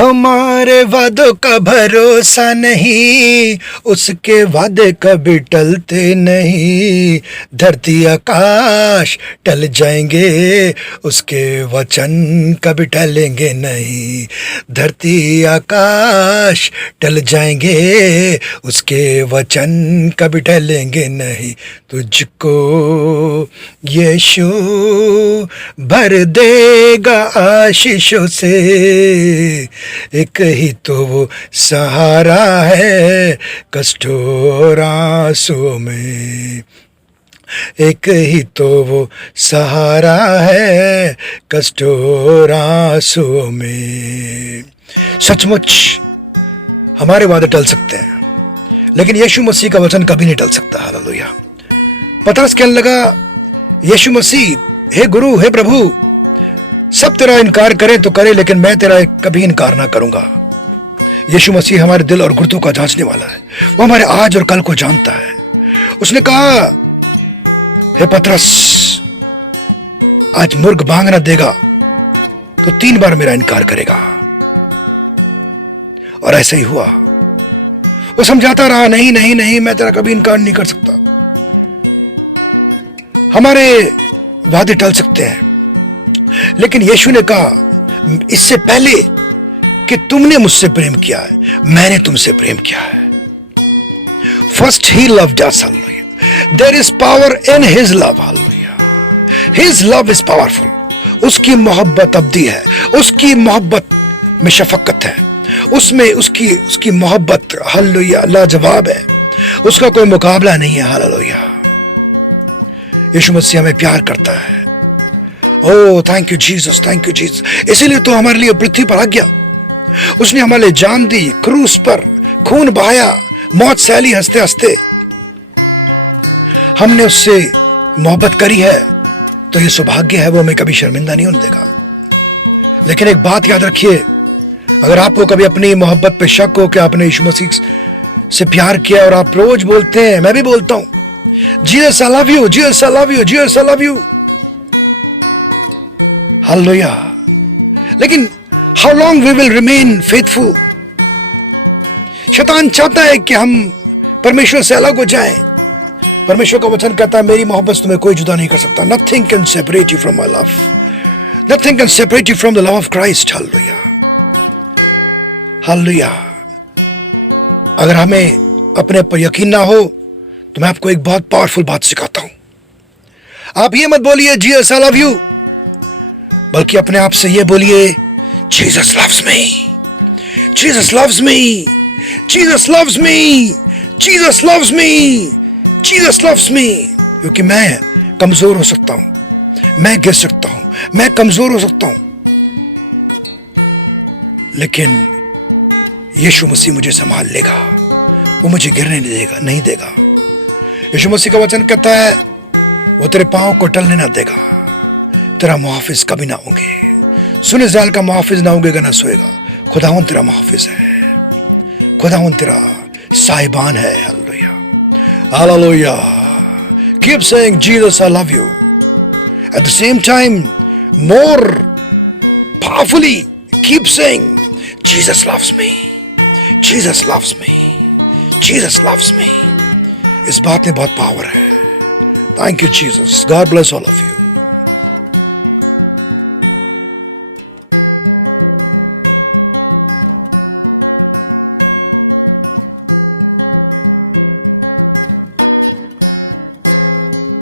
हमारे वादों का भरोसा नहीं, उसके वादे कभी टलते नहीं। धरती आकाश टल जाएंगे, उसके वचन कभी टलेंगे नहीं। धरती आकाश टल जाएंगे, उसके वचन कभी टलेंगे नहीं। तुझको यीशु भर देगा आशीषों से, एक ही तो वो सहारा है कष्टों और आंसुओं में। एक ही तो वो सहारा है कष्टों और आंसुओं में। सचमुच हमारे वादे टल सकते हैं, लेकिन यीशु मसीह का वचन कभी नहीं टल सकता। हालेलुया। पतरस कहने लगा, यीशु मसीह, हे गुरु, हे प्रभु, सब तेरा इनकार करें तो करे, लेकिन मैं तेरा कभी इनकार ना करूंगा। यीशु मसीह हमारे दिल और गुर्दों का जांचने वाला है। वो हमारे आज और कल को जानता है। उसने कहा, हे पतरस, आज मुर्ग बांग ना देगा तो 3 बार मेरा इनकार करेगा। और ऐसा ही हुआ। वो समझाता रहा, नहीं नहीं नहीं, मैं तेरा कभी इनकार नहीं कर सकता। हमारे वादे टल सकते हैं, लेकिन यीशु ने कहा, इससे पहले कि तुमने मुझसे प्रेम किया है, मैंने तुमसे प्रेम किया है। फर्स्ट ही loved us. Hallelujah. There is power in his love. Hallelujah. His love is powerful. उसकी मोहब्बत अब्दी है, उसकी मोहब्बत में शफकत है, उसमें उसकी मोहब्बत, हालेलुया, लाजवाब है। उसका कोई मुकाबला नहीं है। हालेलुया। यीशु मसीह हमें प्यार करता है। Oh, thank you Jesus, thank you Jesus. इसीलिए तो हमारे लिए पृथ्वी पर आ गया। उसने हमारे लिए जान दी, क्रूस पर खून बहाया, मौत सहली हंसते हंसते। हमने उससे मोहब्बत करी है तो ये सौभाग्य है, वो हमें कभी शर्मिंदा नहीं होने देगा। लेकिन एक बात याद रखिए, अगर आपको कभी अपनी मोहब्बत पे शक हो कि आपने यीशु मसीह से प्यार किया और आप रोज बोलते हैं, मैं भी बोलता हूं, Jesus I love you, Jesus I love you, Jesus I love you. Hallelujah. लेकिन how long we will remain faithful? शैतान चाहता है कि हम परमेश्वर से अलग हो जाएं। परमेश्वर का वचन कहता है, मेरी मोहब्बत से तुम्हें कोई जुदा नहीं कर सकता। Nothing can separate you from my love. Nothing can separate you from the love of Christ. Hallelujah. Hallelujah. अगर हमें अपने पर यकीन ना हो तो मैं आपको एक बहुत पावरफुल बात सिखाता हूं। आप ये मत बोलिए जीसस आई लव यू, बल्कि अपने आप से ये बोलिए, Jesus loves me, Jesus loves me, Jesus loves me, Jesus loves me, Jesus loves me. क्योंकि मैं कमजोर हो सकता हूं, मैं गिर सकता हूं, मैं कमजोर हो सकता हूं, लेकिन यीशु मसीह मुझे संभाल लेगा। वो मुझे गिरने नहीं देगा। यीशु मसीह का वचन कहता है, वो तेरे पांव को टलने ना देगा। तेरा मुहाफिज कभी ना होंगे। सुन, इस्राएल का मुहाफिज ना होंगे ना सोएगा। खुदावन तेरा मुहाफिज है, खुदावन तेरा साहिबान है। Hallelujah, hallelujah. Keep saying Jesus I love you. At the same time, more powerfully, keep saying Jesus loves me, Jesus loves me, Jesus loves me. इस बात में बहुत पावर है। Thank you Jesus. God bless all of you.